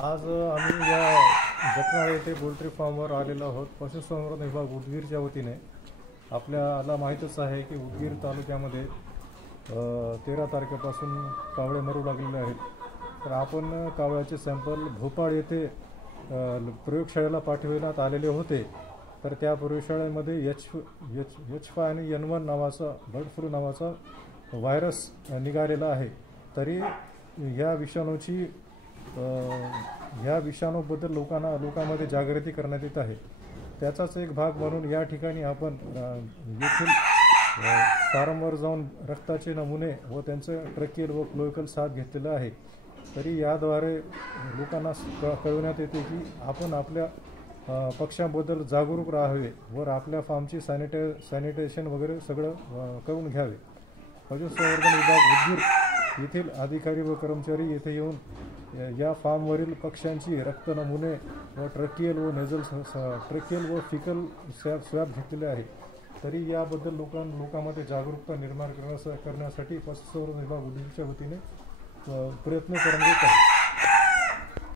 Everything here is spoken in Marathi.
आज आम्ही या जखनाळे येथे पोल्ट्री फार्मवर आलेलो आहोत. पशुसंवर्धन विभाग उदगीरच्या वतीने आपल्याला माहीतच आहे की उदगीर तालुक्यामध्ये 13 तारखेपासून कावळे मरू लागलेले आहेत. तर आपण कावळ्याचे सॅम्पल भोपाळ येथे प्रयोगशाळेला पाठविण्यात आलेले होते. तर त्या प्रयोगशाळेमध्ये H5 आणि N1 नावाचा बर्ड फ्लू नावाचा व्हायरस निघालेला आहे. तरी ह्या विषाणूबद्दल लोकांमध्ये जागृती करण्यात येत आहे. त्याचाच एक भाग म्हणून या ठिकाणी आपण येथील फार्मवर जाऊन रक्ताचे नमुने व त्यांचं ट्रकियल व क्लोएकल साथ घेतलेलं आहे. तरी याद्वारे लोकांना कळवण्यात येते की आपण आपल्या पक्ष्यांबद्दल जागरूक राहावे व आपल्या फार्मची सॅनिटेशन वगैरे सगळं करून घ्यावे. पशुसंवर्धन विभाग उदगीर येथील अधिकारी व कर्मचारी येथे येऊन या फार्मवरील पक्ष्यांची रक्त नमुने व ट्रकियल व फिकल स्वॅब घेतलेले आहे. तरी याबद्दल लोकांमध्ये जागरूकता निर्माण करण्यासाठी पशुसंवर्धन विभाग उदगीरच्या वतीने प्रयत्न करण्यात येत आहे.